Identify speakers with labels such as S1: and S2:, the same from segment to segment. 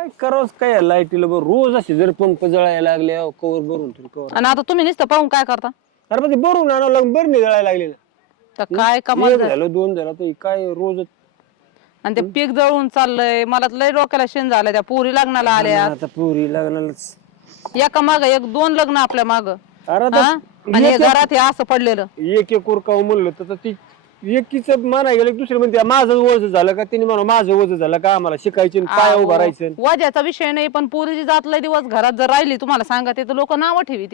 S1: काय करावंच काय लाईटीला रोज असे जर पंप जळायला लागले कवर भरून तरी कवर.
S2: आणि आता तुम्ही नुसतं पाहून काय करता?
S1: अरे मग ते भरून आणावं लागून बरं नाही जळायला लागले ना.
S2: तर काय कमाल
S1: एक झालं 2 झालं तर काय रोज.
S2: आणि ते पीक जळून चाललंय. मला तर लय डोक्याला शेण झालं. त्या पुरी लग्नाला आल्या
S1: आता पुरी लागणारच.
S2: एका माग एक 2 लग्न आपल्या माग.
S1: अरे
S2: आणि हे घरात हे असं पडलेलं.
S1: एक उरकाव म्हणलं तर ती एकीच म्हणा गेलं दुसरी म्हणते माझं वज झालं का तिने म्हणा माझं वज झालं का आम्हाला शिकायचं पाया उभं राहायचं.
S2: वजाचा विषय नाही पण पुरीची जात लय दिवस घरात जर राहिली तुम्हाला सांगा ते तर लोक नावं ठेवीत.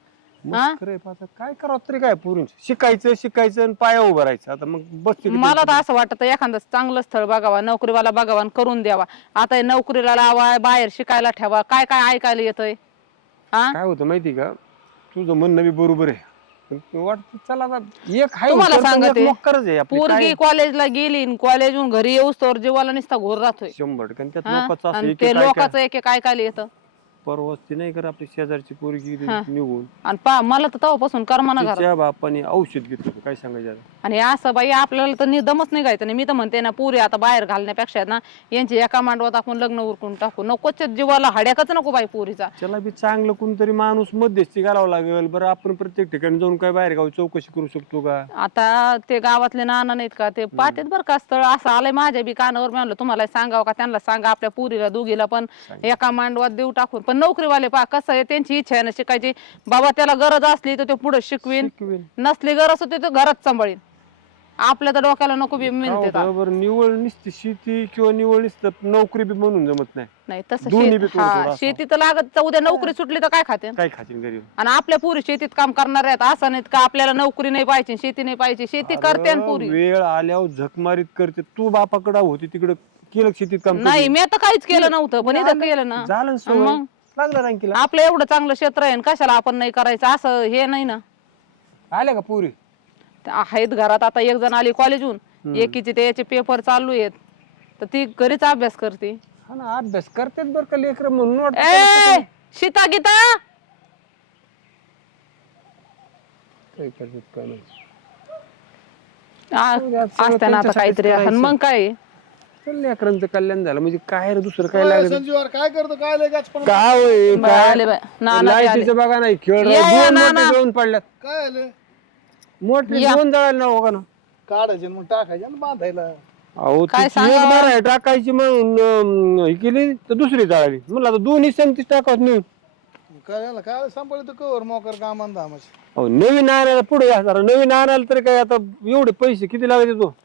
S1: काय करावं तरी काय पुरून शिकायचं आणि पाया उभं राहायचं. आता मग बसते
S2: मला तर असं वाटतं एखादं चांगलं स्थळ बघावा नोकरीवाला बघावा आणि करून द्यावा. आता हे नोकरीला लावा बाहेर शिकायला ठेवा काय काय ऐकायला येतंय.
S1: काय होतं माहिती का तुझं म्हणणं बी बरोबर आहे. वाटत चला आता एक हाय
S2: तुम्हाला सांगते
S1: आहे
S2: पोरगी कॉलेजला गेली कॉलेजहून घरी येऊस तर जीवाला नुसता घोर राहतोय.
S1: 100% त्यात लोकांचं असं
S2: आणि
S1: एक
S2: ते
S1: काय
S2: लोकांचं एक एक ऐकायला येतं.
S1: परवस्ती नाही कर आपली शेजारची पोरगी निघून
S2: आणि मला तर तेव्हापासून कर्माना घरात
S1: तिच्या बापाने औषध घेतलं काय सांगायचं.
S2: आणि असं बाई आपल्याला तर निदमच निघायचं नाही. मी तर म्हणते ना पुरी आता बाहेर घालण्यापेक्षा ना यांची एका मांडवात आपण लग्न उरकून टाकू. नकोच जीवाला हड्याकच नको बाई पुरीचा.
S1: त्याला बी चांगलं कोणतरी माणूस मध्यस्थी घालावं लागेल. बरं आपण प्रत्येक ठिकाणी जाऊन काय बाहेर गाव चौकशी करू शकतो का?
S2: आता ते गावातले नाना नाहीत का ते पाहतेत बरं का स्थळ असं आलंय माझ्या बी कानावर. मी म्हणलं तुम्हाला सांगावं का त्यांना सांगा आपल्या पुरीला दोघीला पण एका मांडवात देऊ टाकून. पण नोकरीवाले पहा कसं आहे त्यांची इच्छा आहे ना शिकायची. बाबा त्याला गरज असली तर ते पुढे शिकवीन नसली गरज होती तर घरात सांभाळीन. आपल्या तर डोक्याला नको बी मिळते.
S1: बरोबर निवळ निसते शेती किंवा निवळ निसतं नोकरी बी म्हणून जमत
S2: नाही तसं शेती तर लागत तर उद्या नोकरी सुटली तर काय खाते
S1: काय खातील गरीब.
S2: आणि आपल्या पुरी शेतीत काम करणार आहेत असं नाहीत का आपल्याला नोकरी नाही पाहिजे शेती नाही पाहिजे. शेती करते आणि पुरी
S1: वेळ आल्यावर झकमारीत करते. तू बापाकडे होती तिकडे केलं शेतीत काम
S2: नाही. मी आता काहीच केलं नव्हतं पण इथं केलं ना.
S1: झालं
S2: मग
S1: लागलं रांकीला.
S2: आपलं एवढं चांगलं क्षेत्र आहे कशाला आपण नाही करायचं असं हे नाही ना.
S1: आल्या का पुरी
S2: आहेत घरात. आता एक जण आली कॉलेजहून एकीचे त्याचे पेपर चालू आहेत तर ती घरीच अभ्यास करते.
S1: हा ना अभ्यास करतेच बरं का लेकर म्हणून
S2: सीता गीता
S1: काय करतात काय नाही.
S2: असताना आता काहीतरी मग काय
S1: लेकरांचं कल्याण झालं म्हणजे काय रे दुसरं काय लागलं.
S3: संजीवार काय करतो काय लगेच पण
S1: काय होय
S2: आले बाय नाना बी आले.
S1: लाईटीचं बघा नाही खेळ
S2: या, या,
S1: दोन
S2: नाना.
S1: मोठे घेऊन पडल्यात.
S3: काय आलं
S1: मोठे दोन जळायला ना हो का ना.
S3: काढायचे मग टाकायचे आणि बांधायला.
S1: अहो
S2: काय
S1: तिची एक बार आहे टाकायची म्हणून हे केली तर दुसरी जळाली. म्हणलं आता दोन्ही संगतीच टाकावत नेऊन.
S3: काय काय सांभाळतो कवर मोकर कामान धामाचे.
S1: अहो नवीन आणायला पुढे जरा नवीन आणायला तरी काय आता एवढे पैसे किती लागायचे तो.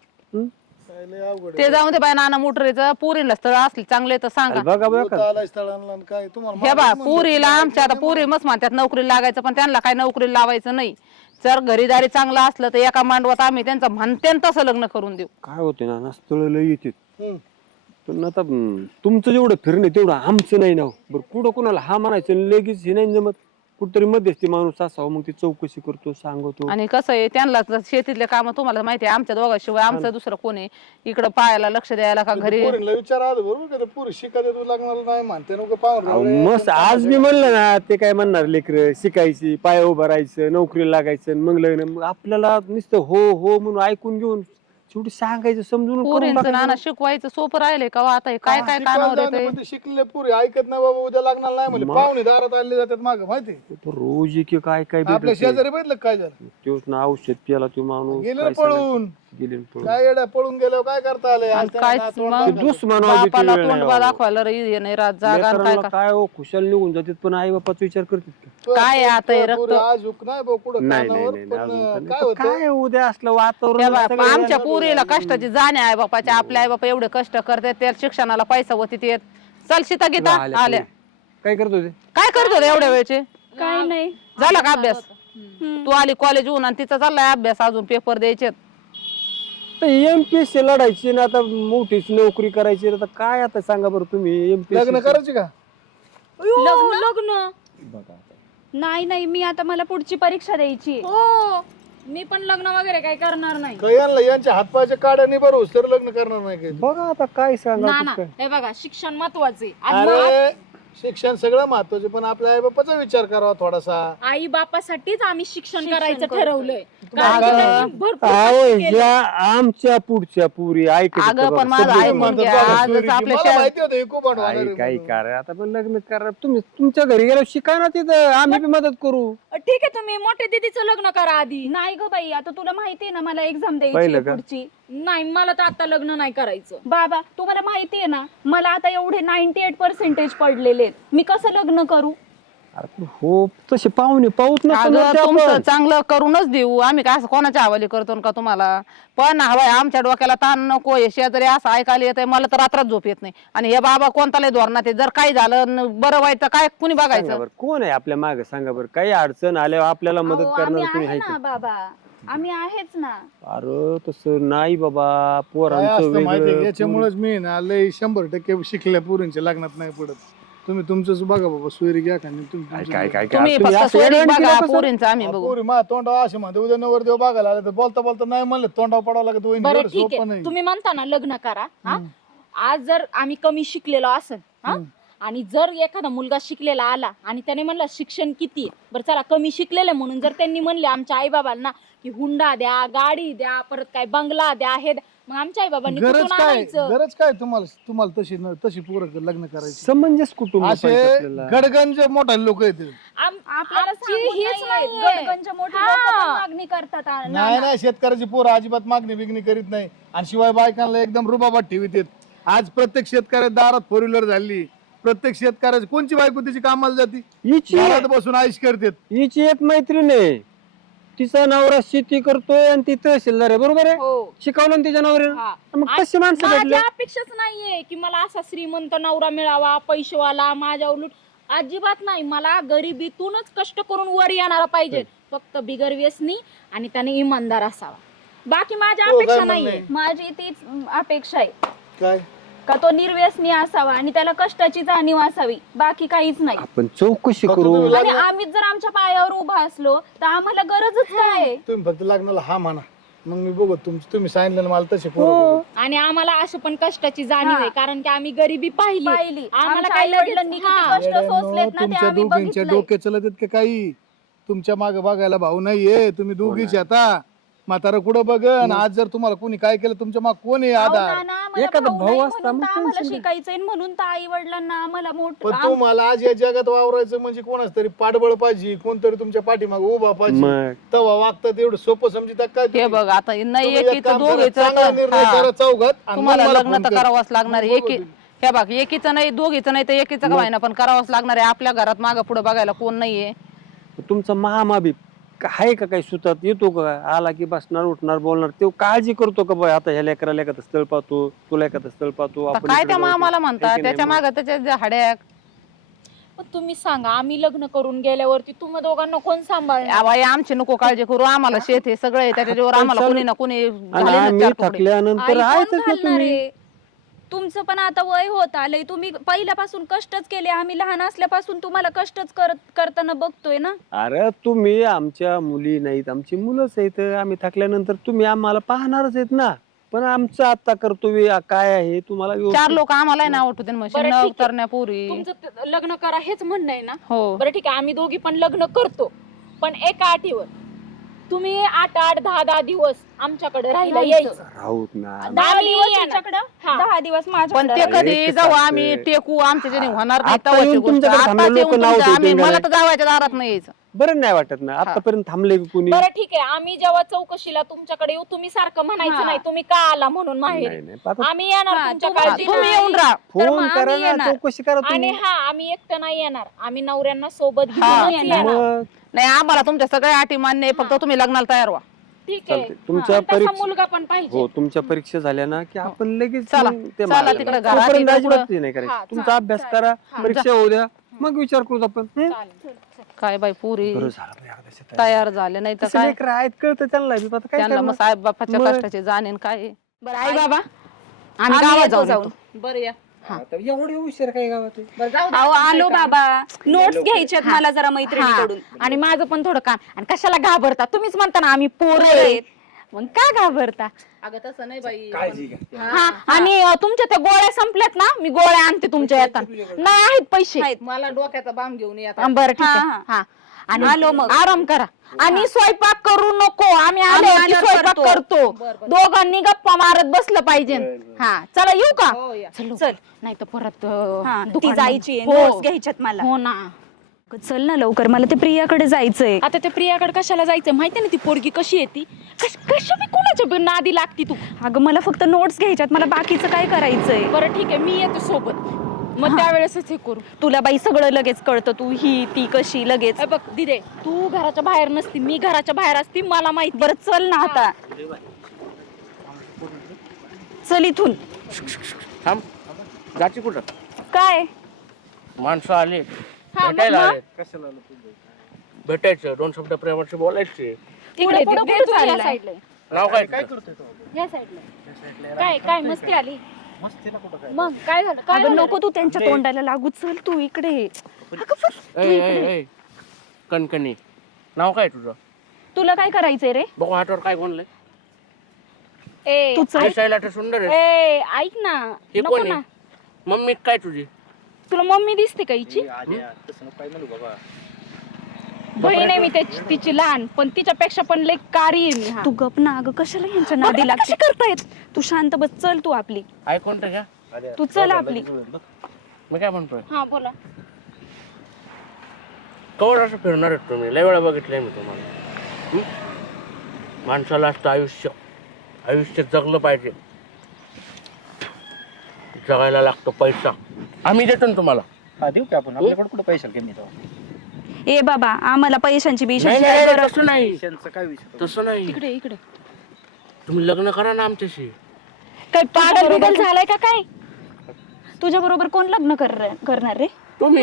S3: काय लय अवघड
S2: ते जाऊन दे बाय नाना मोटरीचं पुरीला स्थळ असली चांगले तर सांगा.
S1: बघा बघा
S3: आलाय स्थळांना आणि काय तुम्हाला
S2: हे बा पुरीला आमच्या आता पुरी मस्त म्हणतात नोकरी लागायचं पण त्यांना काय नोकरी लावायचं नाही. जर घरीदारी चांगलं असलं तर एका मांडवात आम्ही त्यांचं म्हणते तसं लग्न करून देऊ.
S1: काय होते ना स्थळ लय येते
S3: हम्म.
S1: पण आता तुमचं जेवढं फिरणं तेवढं आमचं नाही ना. बरं कुठं कुणाला हा म्हणायचं लगेच हे नाही जमत. कुठतरी मध्यस्थी माणूस असावं मग ती चौकशी करतो सांगतो.
S2: आणि कसं आहे त्यांना शेतीतले काम तुम्हाला माहिती आहे आमच्या दोघांशिवाय आमचं दुसरं कोणी इकडं पाहायला लक्ष द्यायला का घरी.
S3: पोरींना विचार आलो बरोबर का पुरी शिकायचं तू लागणार नाही म्हणते नको पाहून
S1: मस्त आज मी म्हणलं ना ते काय म्हणणार लेकर शिकायची पाया उभं राहायचं नोकरीला लागायचं मग लग्न. मग आपल्याला नुसतं हो हो म्हणून ऐकून घेऊन शेवटी सांगायचं समजून करून
S2: पुरींचं नाना शिकवायचं सोपं राहिले का आता हे काय काय कानावर येतंय.
S3: शिकले पुरी ऐकत नाही बाबा उद्या लागणार नाही म्हणजे पाहुणे दारात आले जातात माग माहिती
S1: टाकायचं. रोज एक काय काय
S3: आपल्या शेजारी बघितलं काय झालं
S1: तोच ना औषध प्याला तो माणूस
S3: गेले ना पळून
S1: गेले न पळून.
S3: काय येडा पळून गेल्यावर काय करता आले आज
S2: काय
S3: त्यांना
S1: ते दुश्मन वाजी ते
S2: बापाला
S1: वेळ नाही
S2: तोंड दाखवायला हे नाही राहत जागा आणि काय
S1: लेकरांना काय हो खुशाल निघून जातात पण आई बापाचा विचार करतात का?
S2: काय आता हे
S3: पोरी आज हुक नाही भाऊ कुठं
S1: नाही
S3: कानावर
S1: नाही
S3: पण
S1: नाही
S3: काय
S1: अजून
S3: होतं
S1: काय उद्या असलं
S2: त्या
S1: वातावरण
S2: बाप- आमच्या पुरीला कष्टाची जाणे आहे बापाच्या आपल्या आई बापा एवढे कष्ट करतात त्या शिक्षणाला पैसा होती ते. चल सीता गीता आल्या
S1: काय करत होते.
S2: काय करत होते एवढ्या वेळचे.
S4: काय नाही
S2: झाला का अभ्यास तू आली कॉलेज होऊन आणि तिचा चाललाय अभ्यास अजून पेपर द्यायचे.
S1: एमपीएससी लढायची ना आता मोठीच नोकरी करायची आता काय आता सांगा बरं तुम्ही
S3: लग्न
S1: एमपीएससी
S3: करायचे का
S4: लग्न नाही नाही मी आता मला पुढची परीक्षा द्यायची.
S5: हो मी पण लग्न वगैरे काही करणार नाही.
S3: यांना यांच्या हातपायच्या काड्या नाही बरोबर तर लग्न करणार नाही काही
S1: बघा आता काय सांगा
S5: ना ना
S1: काय.
S5: हे बघा शिक्षण महत्वाचे
S3: अरे शिक्षण सगळं महत्वाचं, पण आपल्या आई बापाचा विचार करावा थोडासा.
S5: आई बापासाठीच आम्ही शिक्षण करायचं
S4: करतोय.
S5: ठरवलंय.
S3: तुम्हाला
S5: कारण की
S3: काय-
S5: त्यांनी भरपूर
S1: अहो
S5: कष्ट केले.
S1: ह्या आमच्या पुढच्या पुरी ऐकत
S2: अगं पण माझं
S3: तुम्ही
S2: ऐकून
S3: म्हणतात
S2: घ्या
S3: बघा,
S2: आजच
S3: सोयरीकी.
S2: आपल्या
S3: मला माहिती होतं हे खूप वाढवणार आहे
S1: काही
S3: म्हणून.
S1: करा आता पण लग्न करा तुम्ही तुमच्या घरी गेलो शिका ना तिथं आम्ही बी मदत करू.
S5: ठीक आहे, तुम्ही मोठ्या दीदीचं लग्न करा आधी.
S4: नाही ग बाई, आता तुला माहितीये ना मला एक्झाम द्यायची
S1: पहिलं
S4: आहे
S1: का?
S4: पुढची.
S5: नाही, मला तर आता लग्न नाही करायचं.
S4: बाबा तुम्हाला माहितीये ना मला आता एवढे 98% पडलेले आहेत. मी कसं लग्न करू?
S1: अरे पण हो तसे पाहुणे पाऊस
S2: अगं तुमचं चांगलं करूनच देऊ आम्ही काय असं कोणाच्या हवाली करतो का तुम्हाला. पण हवाय आमच्या डोक्याला ताण नको हे शेजारी असं ऐकायला येतंय मला तर रात्रात झोप येत नाही. आणि हे बाबा कोणता लय धोरणात आहे, जर काही झालं बरं वाईट तर काय कुणी बघायचं.
S1: कोण आहे आपल्या मागे सांगा बरं काही अडचण आल्यावर आपल्याला मदत
S4: अहो, आम्ही
S1: करणार कोणी
S4: आहे
S1: आहे
S4: ना
S1: का?
S4: बाबा, आम्ही आहेच ना.
S1: अरे तसं नाही बाबा
S3: काय
S1: पोरांचं
S3: असतं माहिती
S1: वेगळं
S3: याच्यामुळेच मी ना लय 100% शिकल्या पोरींच्या लग्नात नाही पडत. तुम्ही तुमचंच बघा बाबा, सोयरी घ्या खाली
S1: काय
S2: तुम्ही
S1: तुम्ही
S2: फक्त
S1: असं
S2: सोयरीक
S1: येड्यावानी
S2: बघा
S1: केलं कसं?
S2: पोरींचं आम्ही बघू.
S3: पोरी मा तोंडावर असे म्हणते उद्या नवरदेव बघायला आले तर बोलता बोलता नाही म्हणलं तोंडावर पडावं लागत. वहिनी,
S5: बरं
S3: एवढं
S5: ठीक
S3: सोपं
S5: आहे,
S3: नाही.
S5: तुम्ही म्हणता ना लग्न करा. हा? आज जर आम्ही कमी शिकलेलो असेल हा, आणि जर एखादा मुलगा शिकलेला आला आणि त्याने म्हणलं शिक्षण किती आहे, बरं चला कमी शिकलेलं म्हणून जर त्यांनी म्हणले आमच्या आई बाबांना की हुंडा द्या, गाडी द्या, परत काय बंगला द्या, हे द्या, मग आमच्या आई बाबांनी
S3: गरज
S5: कुठून
S3: काय
S5: आणायचं?
S3: गरज काय तुम्हाला तशी पोरं लग्न करायची?
S1: समंजस कुटुंब
S3: असे
S1: पाहिजे आपल्याला.
S3: गडगंज मोठा लोक आहेत.
S4: आपल्याला
S5: आमची
S4: सांगून
S5: हेच
S4: नाहीये.
S5: नाहीये.
S4: गडगंज मोठी
S5: हा.
S4: लोकं पण मागणी करतात
S3: नाही नाही, शेतकऱ्याची पोरं अजिबात मागणी बिगणी करीत नाही आणि शिवाय बायकांना एकदम रुबाबात ठेवीत. आज प्रत्येक शेतकऱ्या दारात 4 व्हीलर झाली. प्रत्येक शेतकऱ्याची कोणची बायको त्याची कामाला जाती,
S1: हिची
S3: घरात बसून आईश करतात.
S1: हिची एक मैत्रीण आहे तिचा नवरा शेती करतोय आणि ती तहसीलदार आहे बरोबर आहे.
S5: हो.
S1: शिकवलं ना तिच्या नवऱ्यानं
S5: हा.
S1: मग कशी माणसं भेटले?
S5: माझ्या अपेक्षाच नाहीये की मला असा श्रीमंत नवरा मिळावा, पैसेवाला, माझ्या उलट अजिबात नाही. मला गरिबीतूनच कष्ट करून वर येणारा पाहिजे, फक्त बिगर व्यसनी आणि त्याने इमानदार असावा. बाकी माझ्या
S3: हो, काय
S5: अपेक्षा
S3: म्हणणं
S5: नाहीये.
S3: आहे?
S4: माझी तीच अपेक्षा आहे
S3: काय
S4: का तो निर्व्यसनी असावा आणि त्याला कष्टाची जाणीव असावी, बाकी काहीच नाही.
S1: आपण चौकशी
S3: फक्त
S1: करू
S3: तुम्ही
S4: आणि आम्हीच जर आमच्या पायावर उभा असलो तर आम्हाला गरजच काय आहे?
S3: तुम्ही फक्त लग्नाला हा म्हणा, मग मी बघू तुम्ही सांगितलं ना मला तसे
S4: हो.
S3: पोरं बघू.
S5: आणि आम्हाला असं पण कष्टाची जाणीव आहे, कारण की आम्ही गरिबी पाहिली.
S4: पाहिली
S5: आम्हाला
S4: आमच्या
S5: काय
S4: आई-वडिलांनी
S5: लगेच-
S4: किती
S5: हा.
S4: कष्ट सोसलेत ना ते
S3: तुमच्या
S4: आम्ही
S3: दोघींच्या
S4: बघितलंय.
S3: डोक्यात चलत का काही? तुमच्या मागे बघायला भाऊ नाहीये, तुम्ही दोघीच आता म्हातारा कुठं बघन. आज जर तुम्हाला कोणी काय केलं तुमच्या माग कोण आहे
S4: अहो
S3: आधार?
S4: नाना, मला
S1: एखादा
S4: भाऊ
S1: भाऊ
S4: नाही
S1: असता
S4: म्हणून
S1: मग
S4: तर आम्हाला
S1: tension नाही.
S4: शिकायचंय म्हणून तर आई वडिलांना आम्हाला
S3: पण
S4: मोठं
S3: तुम्हाला आज या जगात वावरायचं म्हणजे कोणाच तरी पाठबळ पाहिजे, कोणतरी तुमच्या पाठीमागे उभा पाहिजे.
S1: मग
S3: तेव्हा वागतात एवढं सोपं समजता काय
S2: हे
S3: तुम्ही?
S2: बघ आता नाही
S3: तुम्ही एक
S2: एकीचं
S3: काम करा,
S2: दोघीचं
S3: चांगला
S2: तर-
S3: निर्णय
S2: हा.
S3: करा चौघात आणि
S2: तुम्हाला
S3: मग मला
S2: लग्न
S3: फोन
S2: तर
S3: कर.
S2: करावंच लागणार आहे.
S3: मग बघू
S2: हे बघ एकीचं नाही दोघीचं नाही तर एकीचं का व्हायना पण करावंच लागणार आहे. आपल्या घरात मागं पुढे बघायला कोण नाहीये.
S1: तुमचा मामा बी आहे का काही सुतात येतो का? आला की बसणार उठणार बोलणार ते काळजी करतो का बाय आता ह्या लेकराला एखादं स्थळ पाहतो तुला एखादं स्थळ पाहतो
S2: आता
S1: आपण
S2: काय
S1: इकडे
S2: त्या
S1: जाऊ.
S2: मामाला
S1: आहे
S2: म्हणतात
S1: की नाही
S2: त्याच्या
S1: मग?
S2: मागं त्याच्या हाड्या
S5: पण तुम्ही सांगा, आम्ही लग्न करून गेल्यावरती तुम्ही दोघांना कोण सांभाळणार?
S2: बाई आमची नको काळजी करू आम्हाला शेत हे सगळं आहे त्याच्यावर आम्हाला कोणी ना कोणी
S1: आणि
S2: घालेनच
S1: आम्ही
S2: चार कपडे.
S1: थकल्यानंतर
S4: आई
S1: आहेतच
S4: कोण
S1: ना
S4: घालणार
S1: तुम्ही
S4: आहे? तुमचं पण आता वय होत आलंय, तुम्ही पहिल्यापासून कष्टच केले. आम्ही लहान असल्यापासून तुम्हाला कष्टच करताना बघतोय ना.
S1: अरे तुम्ही आमच्या मुली नाहीत आमची मुलंच आहेत आम्ही थकल्यानंतर तुम्ही आम्हाला पाहणारच आहेत ना पण आमचं आता कर्तव्य काय आहे तुम्हाला
S2: चार
S1: व्यवस्थित-
S2: लोक आम्हाला नाव उठवते
S5: बरं, ठीक आहे.
S2: उतरण्या पुरी
S5: तुमचं लग्न करा हेच म्हणणं आहे ना?
S2: हो
S5: बरं ठीक आहे, आम्ही दोघी पण लग्न करतो, पण एका अटीवर. तुम्ही 8-10 दिवस आमच्याकडे राहिला यायचं.
S1: राहूत ना
S4: 10
S5: आम्ही
S4: दिवस
S5: येणार.
S4: तुमच्याकडं,
S5: हा.
S4: 10 दिवस
S2: पण
S4: माझ्याकडं.
S2: ते कधी
S1: एक
S2: जाऊ
S1: साथ
S2: आम्ही टेकू आमच्या ज्याने होणार नाही
S1: आता
S2: तेव्हाची
S1: येऊन
S2: गोष्ट.
S1: तुमच्याकडे थांबले
S2: आताच
S1: लोकं
S2: येऊन
S1: नाव
S2: तुमच्या-
S1: ठेवतील
S2: मला
S1: का
S2: तर जावायच्या दारात नाही यायचं.
S1: बरं नाही वाटत ना आतापर्यंत थांबले की कुणी
S5: बरं ठीक आहे, आम्ही जेव्हा चौकशीला तुमच्याकडे येऊ तुम्ही सारखं म्हणायचं
S4: हा.
S5: नाही तुम्ही का आला म्हणून माहेरी.
S1: नाही नाही आता
S5: आम्ही येणार
S4: हा,
S5: तुमच्या
S4: तुम्हाला-
S5: काळजीला.
S2: तुम्ही येऊन राहा
S4: तर मग
S1: फोन
S4: आम्ही
S1: करा ना
S4: येणार.
S1: चौकशी करा
S5: आणि
S1: तुम्ही
S5: हा, आम्ही एकटं नाही येणार, आम्ही नवऱ्यांना सोबत
S2: हा.
S5: घेऊन येणार.
S1: मग
S2: नाही आम्हाला तुमच्या सगळ्या अटी मान्य आहे फक्त तुम्ही लग्नाला तयार व्हा.
S5: ठीक आहे,
S1: चालतंय. तुमच्या
S5: हा, तसा
S1: परीक्षा
S5: मुलगा पण पाहिजे.
S1: हो तुमच्या परीक्षा झाल्या ना की आपण लगेच
S2: चला,
S1: मग ते
S2: चला
S1: मारायला
S2: तिकडे
S1: लागू.
S2: घरात
S1: तोपर्यंत
S2: इकडे
S1: अजिबात
S2: पुढं.
S1: ते नाही करायचं
S5: हा,
S1: तुमचा अभ्यास करा परीक्षा होऊ द्या मग विचार करू आपण हं?
S5: चालेल.
S2: काय बाई पुरी
S1: बरं झालं बाई, एकदाची तयारी.
S2: तयार झाले नाही तर
S1: तसं
S2: काय
S1: लेकरं आहेत कळतं त्यांना बी, आता काय
S2: त्यांना मग
S1: करणार?
S2: साहेब बापाच्या
S1: मग-
S2: कष्टाचे जाणीन काय आहे.
S4: बरं आई बाबा,
S2: आम्ही
S4: आम्ही
S2: गावात
S4: येतो
S2: जाऊन
S4: जाऊन.
S2: येतो.
S5: बरं या.
S1: आता एवढे उशीर काय गावात आहे?
S5: बरं जाऊ दे.
S4: अहो आलो बाबा, नोट्स घ्यायच्यात
S5: हा.
S4: मला जरा
S5: हा.
S4: मैत्रिणीकडून.
S5: आणि माझं पण थोडं काम. आणि कशाला घाबरता? तुम्हीच म्हणता ना आम्ही पोरं आहेत. मग काय घाबरता?
S2: अगं तसं नाही बाई.
S5: हा आणि तुमच्या त्या गोळ्या संपल्यात ना, मी गोळ्या आणते तुमच्या येताना. नाही आहेत पैसे.
S2: मला डोक्याचा बाम घेऊन येत.
S5: बरं ठीक आहे. हा आणि आलो मग आराम करा आणि स्वयंपाक करू नको. आम्ही आलो की स्वयंपाक करतो. दोघांनी गप्पा मारत बसलं पाहिजे. हा चला येऊ का?
S2: हो, या.
S5: चल नाही तर परत
S4: ती
S5: दुकान
S4: जायची
S5: बंद.
S4: नोट्स घ्यायच्यात मला.
S5: हो ना.
S4: चल ना लवकर, मला ते प्रियाकडे जायचंय.
S5: आता त्या प्रियाकडे कशाला जायचं? माहितीये ना ती पोरगी कशी आहे ती. कशा मी कोणाच्या नादी लागती तू?
S4: अगं मला फक्त नोट्स घ्यायच्यात, मला बाकीचं काय करायचंय.
S5: बरं ठीक आहे, मी येतो सोबत. मग त्यावेळेसच हे करू.
S4: तुला बाई सगळं लगेच कळतं, तू ही ती कशी लगेच.
S5: ए बघ दिदे, तू घराच्या बाहेर नसती, मी घराच्या बाहेर असती, मला माहिती.
S4: बरं चल ना आता, चल इथून.
S6: थांब, जायची कुठं?
S4: काय
S6: माणसं आले भेटायला आले. कशाला भेटायचं, 2 शब्द प्रेमाचे बोलायचे.
S5: इकडे
S4: पुढे
S5: दे तू या
S4: चाललाय?
S5: साईडला.
S6: नाव काय तुझं?
S5: या साईडला. काय काय मस्ती आली? मग काय झालं? काय
S4: अगं
S5: झालं?
S4: नको तू त्यांच्या तोंडाला लागू, चल तू इकडे.
S6: ऐ, ऐ, ऐ. कणकणी, नाव काय तुझं?
S4: तुला काय करायचंय रे?
S6: बघू हातावर काय कोणलंय?
S5: ए,
S4: तू चल.
S6: दिसायला तर सुंदर आहे.
S5: ए ऐक ना,
S6: हे
S5: नको
S6: कोण
S5: ना.
S6: आहे? मम्मी काय तुझी?
S5: तुला मम्मी दिसते का हिची? बहीण आहे मी तिची लहान, पण तिच्यापेक्षा पण लई कारी आहे मी. हा.
S4: तू गप ना, अगं कशाला यांच्या नादी लागते करतायत. तू शांत बस, चल तू आपली,
S6: आई कोणतं घ्या?
S4: तू चल आपली.
S6: मी काय म्हणतोय,
S5: हा बोला.
S6: कवर असं फिरणार आहेत तुम्ही? लय वेळा बघितलंय मी तुम्हाला. हं? माणसाला असतं आयुष्य जगलं पाहिजे. जगायला लागतो पैसा. आम्ही देतो ना तुम्हाला.
S7: देऊ की आपण, आपल्याकडे कुठं पैसा कमी तो.
S4: ए बाबा, आम्हाला पैशांची
S6: नाही,
S4: बिशांची
S6: नाही,
S4: काय
S6: नाही,
S4: गरज.
S6: तसं नाही,
S7: पैशांचं काय विषय
S6: तसं नाही.
S5: इकडे इकडे.
S6: तुम्ही लग्न करा ना आमच्याशी.
S4: काय पागल बिगल झालाय का काय? तुझ्या बरोबर कोण लग्न करणार रे?
S6: तुम्ही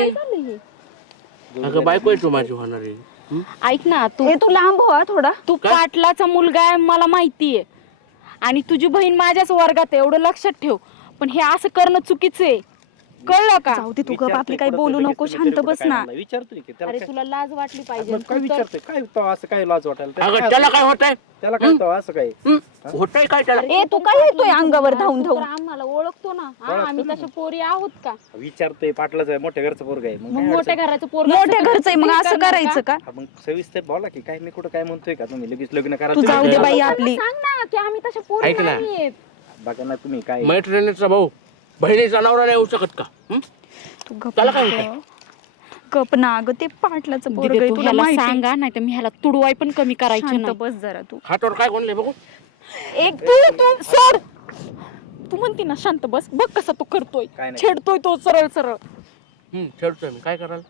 S6: अगं बायको आहे तू माझी होणारी.
S5: ऐक ना तू,
S4: हे तू लांब हो हा थोडा.
S5: तू पाटलाचा मुलगा आहे मला माहितीये, आणि तुझी बहीण माझ्याच वर्गात आहे एवढं लक्षात ठेव. पण हे असं करणं चुकीचं आहे, कळलं का?
S4: जाऊ दे, तू गप आपली काही बोलू नको, शांत बस ना.
S7: विचारतोय की त्याला
S5: अरे
S7: काय-
S5: तुला लाज वाटली पाहिजे.
S7: मग काय विचारतोय? काय तो असं काय लाज वाटायला?
S6: अगं त्याला काय होत आहे?
S7: त्याला काय तो असं काय?
S6: होतंय काय त्याला?
S4: ए तू काय येतोय अंगावर धावून
S5: तू
S4: धावून?
S5: तर आम्हाला ओळखतो ना. हा, आम्ही तसे पोरी आहोत का?
S7: विचारतोय, पाटलाच आहे, मोठ्या घरचं पोरग आहे.
S5: मग
S7: काय
S5: मोठ्या
S7: अडचण?
S5: घराचं पोरग
S4: मोठ्या घरचंय, मग असं करायचं का?
S7: हा, मग सविस्तर बोला की काय, मी कुठं काय म्हणतोय का? तुम्ही लगेच लग्न करा.
S4: तू जाऊ दे बाई आपली.
S5: सांग ना की आम्ही तसे पोरी
S6: ऐक ना.
S5: नाहीयेत.
S7: बघा ना तुम्ही काय.
S6: मैत्रिणीचा भाऊ बहिणीचा नवरा नाही होऊ शकत का? हं?
S4: तू गप
S6: त्याला काय
S4: ना
S6: होतंय?
S4: गं. गप ना अगं, ते पाटलाचं पोरग
S5: दिदे,
S4: आहे,
S5: तू
S4: तुला
S5: ह्याला
S4: माहिती.
S5: सांगा, नाही तर मी ह्याला तुडवाय पण कमी करायचे
S4: शांत
S5: नाही.
S4: बस जरा तू.
S6: हातावर काय कोणले बघू?
S4: एक तू
S5: सोड. तू म्हणती ना शांत बस, बघ कसा तो करतोय,
S7: काय नाही.
S5: छेडतोय तो सरळ सरळ.
S6: खेळतोय मी, काय कराल?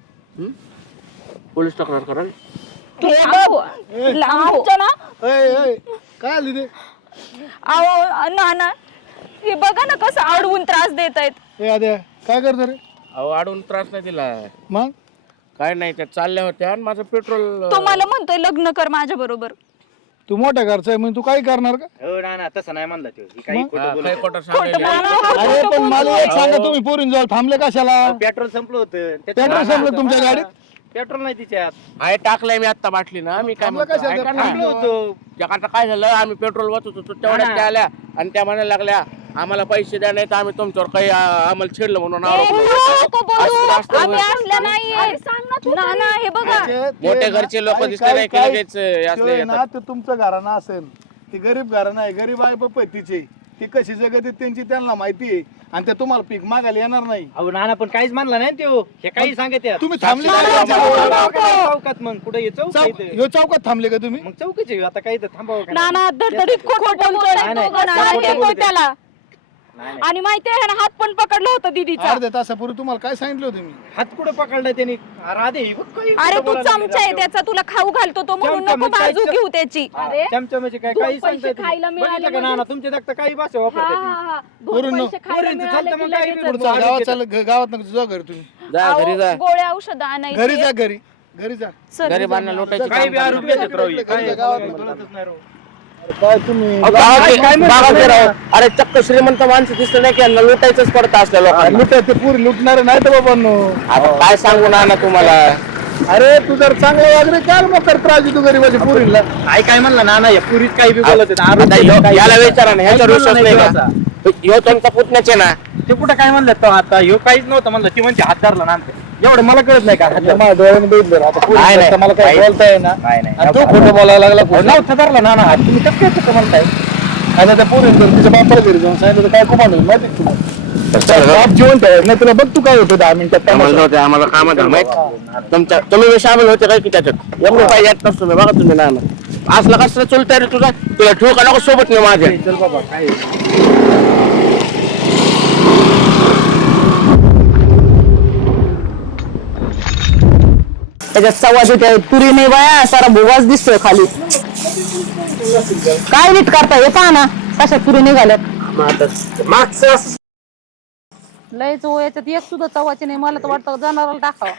S6: पोलीस तक्रार कराल?
S4: तू लांब हो. लांब हो.
S5: आमच्या ना
S3: ऐ, काय आली ते?
S4: अहो नाना, हे बघा ना कसं अडवून त्रास देत आहेत.
S3: ए आद्या, काय करतो रे?
S6: अहो अडवून त्रास नाही दिला,
S3: मग
S6: काय नाही. त्या चालल्या होत्या आणि माझं पेट्रोल
S4: तो मला म्हणतोय लग्न कर माझ्या बरोबर.
S3: तू मोठ्या घरचा आहे म्हणजे तू काय करणार का?
S7: हो ना, तसं नाही म्हणला तो. ही काही खोटं बोलत
S6: काही
S7: आहे.
S6: खोटं सांगायला.
S3: अरे पण मला एक सांगा, तुम्ही पोरीन जवळ थांबले कशाला?
S7: पेट्रोल संपलं होतं.
S3: पेट्रोल संपलं तुमच्या गाडीत?
S7: पेट्रोल नाही तिच्यात.
S6: आहे टाकलंय मी आता बाटली ना. मी काय
S3: थांबलं
S6: म्हणतो,
S3: कशाला?
S6: ऐका ना.
S7: थांबलो होतो.
S6: जगाचं काय झालं, आम्ही पेट्रोल वाचत होतो तेवढ्यात त्या आल्या आणि त्या म्हणायला लागल्या आम्हाला पैसे द्या, नाही तर आम्ही तुमच्यावर काही आम्हाला छेडलं म्हणून आरोप लावतो. असं असतं
S4: आम्ही
S6: होय.
S4: असल्या नाहीये. नाना हे बघा.
S6: मोठे घरचे लोक दिसले नाही की लगेच असले
S3: ते ना
S6: येतात.
S3: ते तुमचं घराणं असेल, ती गरीब घराणं आहे, गरीब आहे बाप तिचे. ती कशी जगत आहे त्यांची त्यांना माहिती आहे, आणि ते तुम्हाला पीक मागायला येणार नाही.
S7: अहो नाना पण काहीच मानला नाही तो. हे काही सांगत आहे.
S3: तुम्ही थांबले
S6: साक्षीदार
S3: का?
S6: बाबा.
S7: चौकात मग कुठे चौक आहे इथं.
S3: ह्यो चौकात थांबले का तुम्ही?
S7: मग चौकीच आहे आता, काही तर थांबावं का
S5: नाना
S7: नाही?
S5: धडधडीत खोटं बोलतोय
S7: नाही, नाही.
S5: दोघं. नाना
S7: खोटं
S5: येतोय
S7: बोलतोय.
S5: त्याला.
S7: नाही, नाही.
S5: आणि माहितीये ह्यानं हात पण पकडला होता दीदीचा.
S3: अर्ध्या तासापूर्वी तुम्हाला काय सांगितलं होतं मी?
S7: हात कुठं पकडला त्यांनी? राधे ही बघ काही
S4: अरे
S7: खोटं
S4: तू
S7: बोलायला
S4: चमचा आहे
S7: लागला.
S4: त्याचा, तुला खाऊ घालतो तो, म्हणून
S7: चमचा
S4: नको
S7: म्हणजे
S4: बाजू
S7: काय?
S4: घेऊ त्याची.
S5: अरे,
S7: चमचमाचे काय
S5: दोन
S7: काही
S5: पैसे
S7: सांगताय तुम्ही?
S5: खायला मिळाले
S7: बघितलं का
S5: म्हणजे-
S7: नाना, तुमच्या दाखता काही भाषा
S5: हा,
S7: वापरतात
S5: हा, हा. दोन
S3: पोरींनो,
S5: पैसे खायला
S7: पोरींचं
S5: मिळाले
S7: चालतं
S5: की
S7: मग काय
S5: लगेच
S7: बी
S3: पुढचा गावात चाललं, गावात नका जा घरी तुम्ही.
S6: जा घरी जा.
S4: अहो, गोळ्या औषध
S3: घरी
S4: आणायची.
S3: जा, घरी जा.
S4: चल.
S6: गरिबांना लोटायची
S7: काही
S6: काम
S7: बी
S6: करा.
S7: आरोग्य देत राहू. काय
S3: गावात
S7: कळतच नाही राव.
S3: काय तुम्ही
S6: बागाचे राव. अरे चक्क श्रीमंत माणसं दिसलं नाही की यांना लुटायचंच पडतं असल्या लोकांना.
S3: लुटा ते पुरी लुटणार नाही तर बाबांनो.
S6: आता काय सांगू ना तुम्हाला.
S3: अरे तू जर चांगलं वागरे काय मग कर त्रास देतो गरीबाच्या पुरीला.
S7: आई काय म्हणला नाना या पुरीत काही बी बोलत आहेत.
S6: आता याला विचारा ना, ह्याच्यावर विश्वास नाही का? ह्यो तुमचा पुतण्याचे ना.
S7: ते कुठं काय म्हणलं तो आता ह्यो काहीच नव्हतं म्हणलं. ती म्हणजे हात धरला ना आमच्या. एवढं मला कळत नाही का
S3: आता माझ्या डोळ्याने बघितलं आता पुरी
S7: नाही,
S3: करता मला काय
S7: नाही.
S3: बोलताय ना.
S7: नाही, नाही.
S3: आणि तो खोटं बोलायला लागला पुढे.
S7: नव्हतं धरला नाना हात. तुम्ही कसं काय तसं म्हणताय?
S3: आता त्या पोरीने जर तिच्या बापाला घरी जाऊन सांगितलं तर काय खूप आणलं माहिती का तुला? बाप जेवण ठेवायचं नाही तुला. बघ तू काय होतं 10 मिनिटात
S6: आम्हाला नव्हते, आम्हाला कामात माहित तुमच्या तुम्ही बी सामील होते काय की त्याच्यात? एवढं पाहिजे येत नसतो मी, बघा तुम्ही ना असलं कसं चुलता रे तुझा. तुला ठेवू का नको सोबत नाही माझ्या?
S7: चल बाबा काय
S8: त्याच्यात सव्वा देते पुरी नाही बाया सारा भुगाच दिसतोय खाली. काय नीट करता हे पहा ना कशा पुरी निघाल्यात.
S1: मागचं
S2: लयच याच्यात एक सुद्धा चवाचे नाही. मला तर वाटतं जनावराला टाकावं.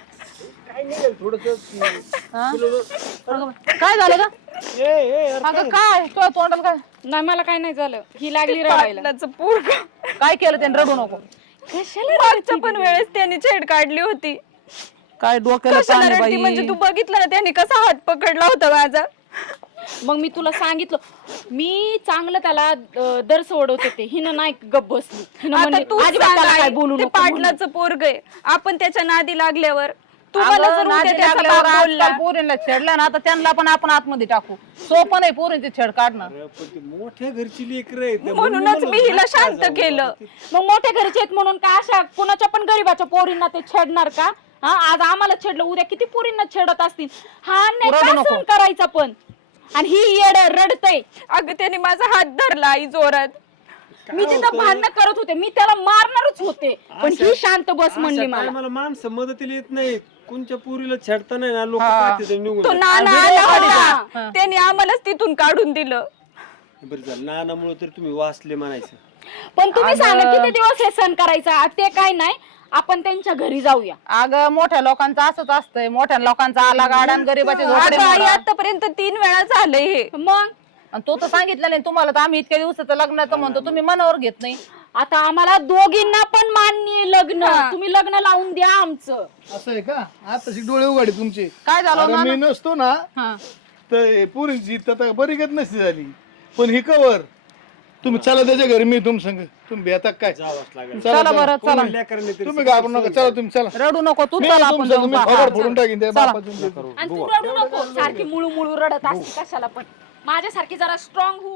S2: हा? अगं, काय झालं का? अगं काय तुझ्या तोंडाला काय?
S5: नाही मला काय नाही झालं. ही लागली रडायला.
S2: काय केलं त्याने? रडू नको.
S4: मागच्या पण वेळेस त्यांनी छेड काढली होती.
S2: काय डोक्याला
S4: कशाला
S2: ताण आहे
S4: रडती?
S2: बाई.
S4: म्हणजे तू बघितलं ना त्यांनी कसा हात पकडला होता माझा.
S5: मग मी तुला सांगितलं, मी चांगलं त्याला दर सोडवत होते. हिनं नाही गप बसली. हिनं
S4: आता
S5: म्हणली,
S4: तू
S5: अजिबात
S4: सांग
S5: त्याला काय
S4: आई,
S5: बोलू
S4: ते
S5: नको म्हणून.
S4: पाटलाचं पोरग आहे. आपण त्याच्या नादी लागल्यावर तू
S2: अगं,
S4: मला जर
S2: नादी
S4: उद्या त्याचा
S2: लागल्यावर
S4: बाप बोलला
S2: आजकाल पोरींना छेडला ना, तर त्यांना पण आपण आतमध्ये टाकू. सोपं नाही पोरींची छेड काढणं.
S1: मोठ्या घरची लेकर आहेत.
S4: म्हणूनच मी हिला शांत केलं.
S5: मग मोठ्या घरचे आहेत म्हणून का अशा कुणाच्या पण गरीबाच्या पोरींना ते छेडणार का? हा, आज आम्हाला छेडलं, उद्या किती पोरींना छेडत असतील. हा नाही
S2: रडू
S5: का
S2: नको.
S5: सहन करायचा पण. आणि ही येड रडतय.
S4: अगं त्याने माझा हात धरला आई जोरात.
S5: मी तिथं भांडणं करत होते, मी त्याला मारणारच होते, पण ही शांत बस म्हणली मला.
S1: मला माणसं मदतीला येत नाही. कोणच्या पुरीला छेडता नाही ना लोक पाहते निघून
S4: तो
S1: जातात.
S4: नाना आला होता. त्याने आम्हालाच तिथून काढून दिलं.
S1: बरं झालं नानामुळे तर तुम्ही वाचले म्हणायचं.
S5: पण तुम्ही सांगा किती दिवस हे सहन करायचा? ते काय नाही, आपण त्यांच्या घरी जाऊया.
S2: अगं मोठ्या लोकांचं असंच असतंय. मोठ्या लोकांचा आला गाडा आणि गरीबाचे झोपडे
S4: अगं आई
S2: मोडा.
S4: आतापर्यंत 3 वेळा झालंय हे.
S5: मग
S2: आणि तो तर सांगितलं नाही तुम्हाला. तर आम्ही इतक्या दिवसाचं लग्नाचं म्हणतो, तुम्ही मनावर घेत नाही.
S5: आता आम्हाला दोघींना पण मान्य आहे लग्न. तुम्ही लग्न लावून द्या आमचं.
S3: असं आहे का? आता डोळे उघाडे तुमचे.
S2: काय झालं
S3: अरे मी नसतो ना
S2: हा.
S3: तर पुरीची तर बरी गत नसती झाली. पण ही कवर तुम्ही चला त्याच्या घरी, मी तुम संग तुम्ही भेटा काय.
S2: चला बरं चला.
S3: तुम्ही घाबरू नका. चला तुम्ही चला.
S2: रडू नको तू.
S3: मी
S2: चला
S3: तुम
S2: आपण
S3: संग,
S2: जाऊ.
S3: मी खबर फोडून टाकीन त्या बापाचं.
S5: आणि तू रडू नको. सारखी मुळू मुळू रडत असते कशाला पण. माझ्यासारखी जरा स्ट्रॉंग हो.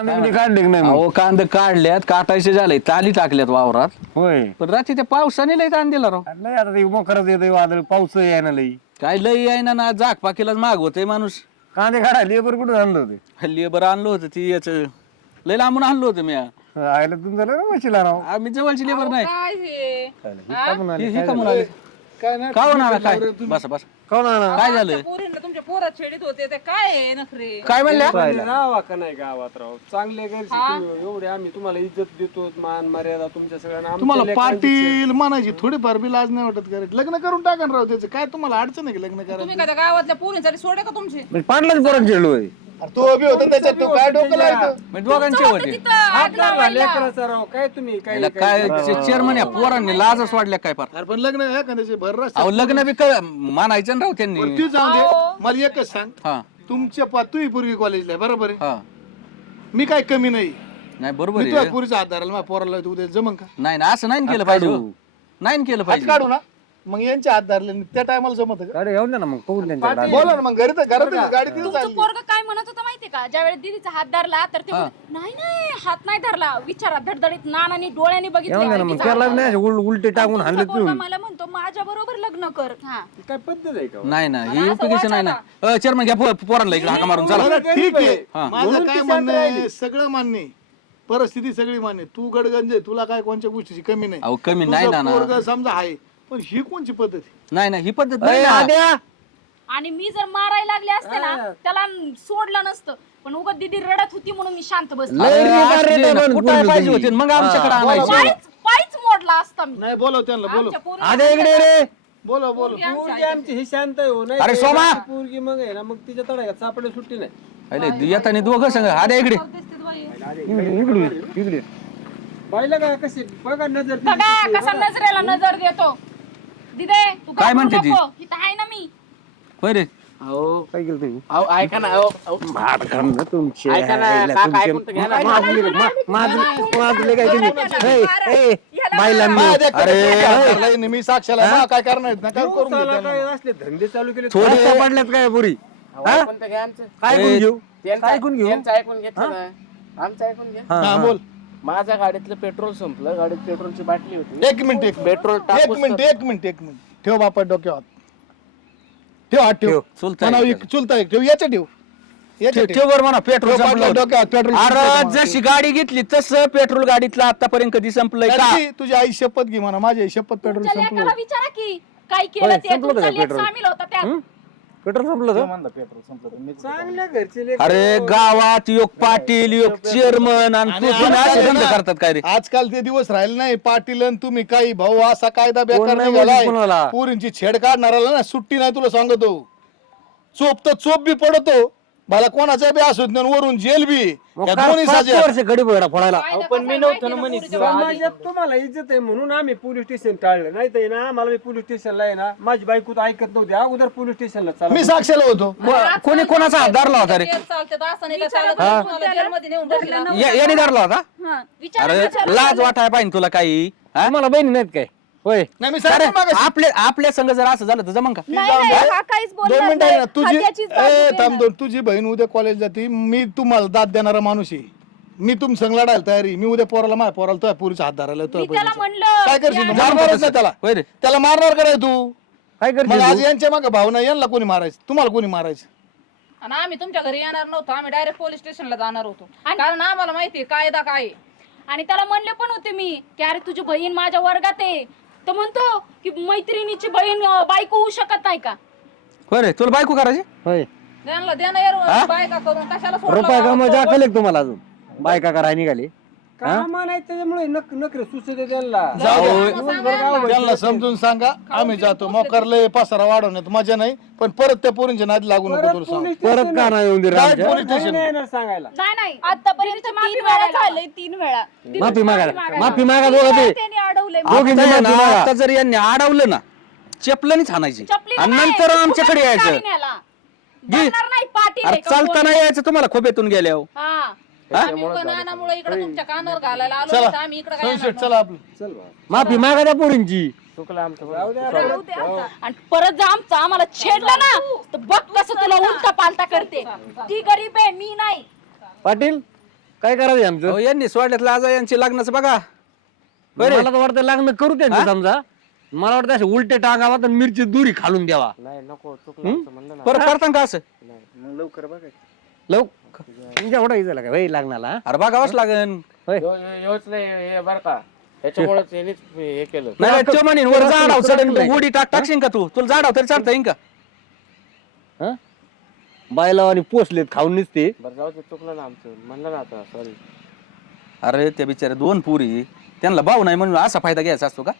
S9: अहो कांदे काढल्यात, काटायचे झाले, ताली टाकल्यात वावरात.
S1: होय
S9: पण रात्री त्या पावसाने लय ताण दिला राव.
S1: नाही आता ते मोकरच येतोय वादळ. पाऊस यायला लई.
S9: काय लय आहे ना जाग पाकीलाच माग होते माणूस.
S1: कांदे काढा लेबर कुठे आणलं होते?
S9: हल्ली बरं आणलं होतं ती याच लय लांबून आणलं होतं मी.
S1: आयला तुमचं लय मशीला राव.
S9: आम्ही जवळची लेबर नाही.
S2: काय हे?
S9: हे का म्हणाले?
S3: काय नाही
S9: का होणार काय? बस बस.
S1: कोण आणा?
S9: काय झालं?
S2: पोरींना तुमच्या पोरात छेडीत होते ते काय आहे नखरे?
S9: काय म्हणल्या?
S1: राहा का नाही गावात राव. चांगले घरचे तुम्ही. एवढे आम्ही तुम्हाला इज्जत देतो, मान मर्यादा तुमच्या सगळ्यांना. आमच्या
S3: तुम्हाला
S1: लेकरांची
S3: पाटील म्हणायची थोडीफार बी लाज नाही वाटत करायची. लग्न करून टाका ना राव त्याचं. काय तुम्हाला अडचण आहे की लग्न करायचं?
S2: तुम्ही काय त्या गावातल्या पोरींसाठी सोडे का तुमची?
S1: पाडलाच बरं खेळलोय.
S3: अरे तो उभी होता त्याच्यात, तो काय डोकं लावतो?
S9: म्हणजे दोघांचे होते.
S1: लेकराचा राव काय तुम्ही काय
S9: याला काय चेअरमन या पोरांनी लाजच वाढल्या काय फार.
S3: अरे पण लग्न आहे का त्याचे भर रस्ते.
S9: अहो लग्न बी मानायचं ना राव त्यांनी.
S3: तू जाऊ दे. मला एकच सांग,
S9: हा
S3: तुमच्या तूही पूर्वी कॉलेजला आहे, बरोबर आहे?
S9: हा
S3: मी काय कमी नाही.
S9: नाही बरोबर
S3: मी
S9: आहे.
S3: तुझ्या पुरीचा हात धरायला माझ्या पोराला लावतो, उद्या जमन का?
S9: नाही ना असं नाही केलं पाहिजे हो. नाही केलं
S3: हात
S9: पाहिजे.
S3: काढू ना मग यांच्या हात धरले त्या टायमाला जमत का?
S1: गाडी घेऊन द्या ना मग पाहून त्यांच्या
S3: बोला ना मग. घरी तर घरात गाडी तिथे
S5: तुमचं
S3: चालली.
S5: पोरग काय म्हणत होतं माहितीये का? ज्यावेळेस दीदीचा हात धरला तर ते बोलले, नाही नाही हात नाही धरला. विचारा धडधडीत नानानी डोळ्याने बघितलं.
S1: मग त्याला नाही उलटे टाकून हाणले
S4: पोरगा मला म्हणतो माझ्या बरोबर लग्न कर.
S1: काय पद्धत आहे का?
S9: नाही ना ही उपयोगाचं नाही ना. चेअरमन घ्या पोरांना इकडे हाका मारून चला.
S3: बरं, ठीक आहे.
S9: हा.
S3: माझं काय म्हणणं आहे, सगळं मान्य आहे. परिस्थिती सगळी मान्य आहे. तू गडगंज आहे, तुला काय कोणत्या गोष्टीची कमी नाही.
S9: अहो कमी नाही ना.
S3: पोरगा समजा आहे, पण ही कोणची पद्धत आहे?
S9: नाही ना ही पद्धत नाही ना.
S5: आणि मी जर मारायला लागले असते ना त्याला सोडलं नसतं. पण उगाच दीदी रडत होती म्हणून मी शांत बसले.
S9: अरे, असू दे ना, कुठं पाहिजे होते मग आमच्याकडे आणायचे.
S5: पायच मोडला असता मी.
S3: नाही बोलव त्यांना, बोलव
S1: आधे इकडे रे.
S3: बोलव बोलव.
S1: पोरगी आमची ही शांत आहे हो. नाही
S9: अरे,
S1: तर
S9: सोमा!
S1: पोरगी मग आहे ना, मग तिच्या तडा सापडे सुट्टी नाही.
S9: अरे येताना दोघं संग आद्या इकडे.
S1: इकडे पाहिलं का कसे बघा नजर तिची.
S5: बघा कसा नजरेला नजर देतो. दिदे तू
S9: काय म्हणते ती?
S5: इथं आहे ना मी.
S9: होय रे
S6: अहो
S1: काय केलं तुम्ही
S6: अहो ऐका ना अहो, अहो.
S1: भाडखंड तुमचे
S6: ऐका ना, काका ऐकून तर घ्या ना.
S1: माजले काय तुम्ही ए, ए, बाईला मी-
S3: माझ्या
S1: अरे
S3: अरे मी साक्षाला आहे. काय करणार आहेत ना काय करून घेऊ
S1: काय
S3: त्यांना.
S1: असले धंदे चालू केले थोडे पडल्यात काय पुरी
S6: अहो, ऐकून तर घ्या आमचं.
S1: काय ऐकून घेऊ
S6: त्यांचं
S1: काय ऐकून घेऊ
S6: त्यांचं ऐकून घेतलं ना आमचं ऐकून घ्या
S1: हा,
S3: हा
S1: हा.
S3: बोल
S6: माझ्या गाडीतलं पेट्रोल संपलं गाडीत पेट्रोलची बाटली होती
S3: एक मिनिट
S6: पेट्रोल
S3: एक
S6: टाकूस
S3: मिनिट एक मिनिट एक मिनिट ठेव बापा डोक्यावर ठेव हात ठेव
S9: चुलता
S3: म्हणा,
S9: आहे.
S3: एक चुलता एक ठेव याच्या ठेव याच्या ठेव
S9: ठेव बरं म्हणा पेट्रोल
S3: ठेव
S9: संपलं
S3: पाटला
S9: होतं.
S3: डोक्यावर पेट्रोल
S9: अरे जशी गाडी घेतली तसं पेट्रोल गाडीतलं आतापर्यंत कधी संपलंय का
S3: तुझी आई शपथ घे म्हणा माझी आई शपथ पेट्रोल
S5: तुमच्या
S3: संपलं
S5: लेकाला विचारा की काय केलं
S1: होय,
S5: ते
S1: संपलं
S5: तुमचा
S1: का
S5: लेक
S1: पेट्रोल?
S5: सामील होता त्यात
S1: पेट्रोल संपलं होतं?
S7: म्हणलं पेट्रोल संपलं मी
S1: चांगल्या घरचे लेकरं.
S9: अरे गावात योग पाटील योग चेअरमन आणि
S3: आणि
S9: तू तुम्ही
S3: आजकाल
S9: असे
S3: आहे
S9: धंदे
S3: ना,
S9: करतात काय रे
S3: आजकाल ते दिवस राहिले नाही पाटील आणि तुम्ही काही भाऊ असा कायदा
S1: कोण
S3: बेकार
S1: नाही
S3: निघालाय
S1: बोलत कोणाला?
S3: पोरींची छेड काढणाराला ना सुट्टी नाही तुला सांगतो चोप तर चोप बी पडतो भला कोणाचा बी असू दे, आणि वरून जेल बी
S1: मग
S3: या
S1: काय
S3: दोन्ही
S1: 5
S3: साजे
S1: वर्ष गडी बघा फोडायला
S5: कायदा
S7: पण
S5: कसा
S7: मी
S5: आहे
S7: नव्हतो
S5: माहिती
S7: ना
S5: आहे
S7: म्हणे.
S5: पोरीच्या बाबतीत?
S1: समाजात तुम्हाला इज्जत आहे म्हणून आम्ही पोलीस स्टेशन टाळलं नाही तर ना मला मी पोलीस स्टेशनला आहे ना माझी बायको तर ऐकत नव्हती अगोदर पोलीस स्टेशनला
S3: मी
S1: चालला
S3: साक्षीला होतो
S9: कोणी कोणाचा हात धरला होता रे
S2: चालते तर असं नाही का चालत तुम्हाला जेलमध्ये नेऊन टाकलं.
S9: याने धरला होता
S4: हा.
S5: विचारा
S9: अरे
S5: विचारा.
S9: लाज वाटाय पाहिजे तुला काही हा?
S1: तुम्हाला बहिणी नाहीत काय होय
S3: नाही मी
S9: अरे
S3: सांगितलं मागाशी.
S9: आपल्या संघ जर असं झालं तर जमन का
S4: नाही नाही, हा काहीच
S3: दोन
S4: बोलणार
S3: मिनिटं आहे ना,
S4: नाही.
S3: तुझी
S4: हा त्याचीच बाजू
S3: ए,
S4: देणार.
S3: थांब दोन तुझी बहीण उद्या कॉलेज जाते मी तुम्हाला दाद देणारा माणूस आहे मी तुम संग लढायला तयारी मी उद्या पोराला माझ्या पोराला तुझ्या पुरीचा हात धरायला
S5: मी
S3: तुझ्या
S5: त्याला
S3: बहिणीचा.
S5: म्हणलं
S3: काय करशील तू?
S5: की
S3: मारणारच नाही त्याला
S9: होय रे
S3: त्याला मारणार का नाही तू
S1: काय
S3: मग
S1: करते
S3: आज
S1: तू?
S3: यांच्या मागे भावना यांना कोणी मारायचं तुम्हाला कोणी मारायचं
S2: आणि आम्ही तुमच्या घरी येणार नव्हतो आम्ही डायरेक्ट पोलीस स्टेशनला जाणार होतो कारण आम्हाला माहिती आहे कायदा काय आहे.
S5: आणि त्याला म्हणले पण होते मी की अरे तुझी बहीण माझ्या वर्गात आहे तो म्हणतो की मैत्रिणीची बहीण बायको होऊ शकत नाही का
S9: होय रे तुला बायको करायची
S1: होय
S2: त्यांना देणं यार बायका करून कशाला सोडलं
S1: रुपये
S2: गावात?
S1: कामाची अकल आहे का तुम्हाला अजून बायका करायला निघाली कामा नाही त्याच्यामुळे नखरे सुचते त्यांना
S3: जाऊ दे.
S2: सांगा यांना.
S3: त्यांना समजून सांगा आम्ही जातो मोकरले पसारा वाढवण्यात मजा नाही पण परत त्या पोरींच्या नादी लागू नको तुला सांग
S1: परत का नाही येऊन दिलं
S3: Direct
S1: आमच्या?
S3: police station.
S1: नाही येणार सांगायला
S5: नाही नाही
S4: आतापर्यंत
S5: तिची
S4: 3
S5: वेळा
S4: वेळा
S5: झालंय.
S4: झालंय 3 वेळा
S1: माफी मागायला माफी मागा दोघं ते
S4: त्यांनी अडवलंय
S1: दोघींनी
S9: आता आहे ना,
S1: माफी मागा.
S9: आता जर यांनी अडवलं ना चपलनीच हाणायची
S5: चपलीनं
S9: आणि
S5: नाही,
S9: नंतर
S5: कुठं
S9: आमच्याकडे
S5: गाडी
S9: यायचं
S5: न्यायला.
S9: घे.
S5: जाणार नाही पाटील
S9: अरे
S5: आहे का
S9: चालताना
S5: कोण?
S9: यायचं तुम्हाला खोबेतून गेल्यावर
S5: हा
S2: आम्ही उगा नानामुळे इकडे तुमच्या कानावर घालायला आलो
S3: चला
S2: नाही तर आम्ही इकडे काय येणार
S3: सनसेट चला आपलं
S1: माफी मागा त्या पोरींची
S6: चुकलं आमचं
S4: राहू दे आता.
S5: आणि परत जर आमचा आम्हाला छेडला ना तर बघ कसं तुला उलटा पालटा करते ती गरीब आहे मी नाही
S1: पाटील काय करायचं आमचं
S9: अहो, यांनी सोडल्यात आज यांची लग्नाचं बघा
S1: मला तर वाटतं लग्न करू त्यांचं समजा मला वाटतं असे उलटे टाकावा तर मिरची दुरी खालून द्यावा
S6: नाही नको चुकलं आमचं म्हणलं ना
S9: परत करता का असं
S6: मग लवकर बघायचं
S1: लवकर तुमच्या एवढा इथं का भाई लागणार
S9: अरे बघावंच लागन
S6: योच नाही हे बरं का त्याच्यामुळेच यांनीच हे केलं
S9: नाही तो म्हणेन वर झाडाव चढेल उडी टाकशील का तू तुला झाडाव तरी चढता येईन का
S1: बायला आणि पोचलेत खाऊन निसते
S6: बरं जाऊ ते चुकलं ना आमचं म्हणलं ना आता सॉरी
S9: अरे त्या बिचारे 2 पुरी त्यांना भाऊ नाही म्हणून असा फायदा घ्यायचा असतो का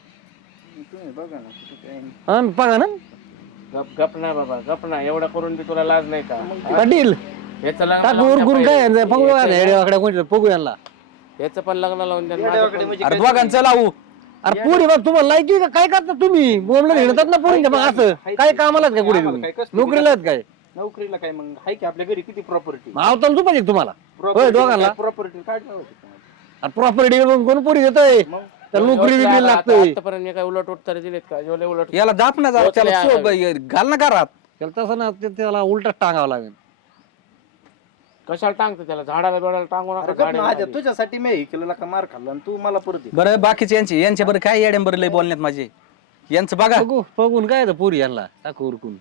S1: बघा ना
S6: गप गप नाही बाबा गप नाही एवढं करून बी तुला लाज नाही का
S1: पाटील
S6: याचं लग्न
S1: टाक
S6: लावून
S1: उरकून
S6: द्या
S1: काय
S6: पहिले.
S1: यांचं? बघू आता हेडेवाकडे कोणतं बघू यांना
S6: याचं पण लग्न लावून द्या माझं पण.
S9: अरे दोघांचं लावू
S1: अरे पोरी बघ तुम्हाला लायकी का काय करता तुम्ही बोमला हिणतात ना पोरींच्या मग असं काय कामालाच काय कुठे तुम्ही नोकरीला आहेत काय
S7: नोकरीला काय मग हाय की आपल्या घरी किती प्रॉपर्टी
S1: आवताल तू पाहिजे तुम्हाला होय दोघांना
S7: प्रॉपर्टी काढणार होती
S1: प्रॉपर्टी कोण पोरी देतोय तर नोकरी बी लागतोय
S6: आतापर्यंत मी काय उलट उत्तर दिलेत का जेवढे उलट
S9: याला दाप ना जरा, त्याला घाल ना घरात
S1: त्याला तसं ना त्याला उलट टांगावं लागेल
S6: कशाला टांगतो त्याला झाडाला बिडाला टांगू नका गाडीला
S7: माझ्या
S6: आधी.
S7: तुझ्यासाठी मी हे केलेला का मार खाल्ला आणि तू मला परत दे.
S9: बरं बाकीचे यांच्या बरं काय येड्या बरं लय बोलण्यात माझे यांचं बघा
S1: बघू बघून काय पोरी यांना टाकू उरकून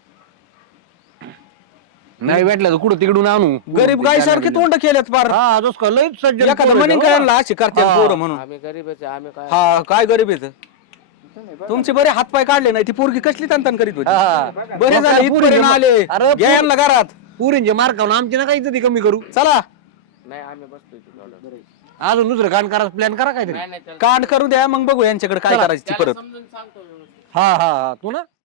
S1: नाही भेटलं तर कुठं तिकडून आणू
S9: गरीब गाय सारखे तोंड केल्यात पार
S1: हा दोस्त का लयच सज्जन
S9: एखादं
S1: पोरं
S9: म्हणेन
S1: आहेत,
S9: काय
S1: हो.
S9: यांना अशी करतात पोरं म्हणून
S6: आम्ही गरीबच आहे आम्ही काय
S9: हा काय गरीब येत तुमचे बरे हातपाय काढले नाही ती पोरगी कसली तंतन करीत होती
S1: हा.
S9: बरे
S1: मग
S9: झाले
S1: काय
S9: इथपर्यंत
S1: पोरींचे-
S9: आले
S1: अरे
S9: घ्या यांना घरात
S1: पुरींचे मार खाऊन आमची ना काही कमी करू
S9: चला
S6: नाही आम्ही बसतोय तुला
S1: अजून दुसरं गाण करा प्लॅन करा काहीतरी
S6: नाही नाही त्याला
S9: कांड करू द्या मग बघू यांच्याकडे काय करायचं ती परत
S6: समजून सांगतो व्यवस्थित.
S1: हा हा हा तू ना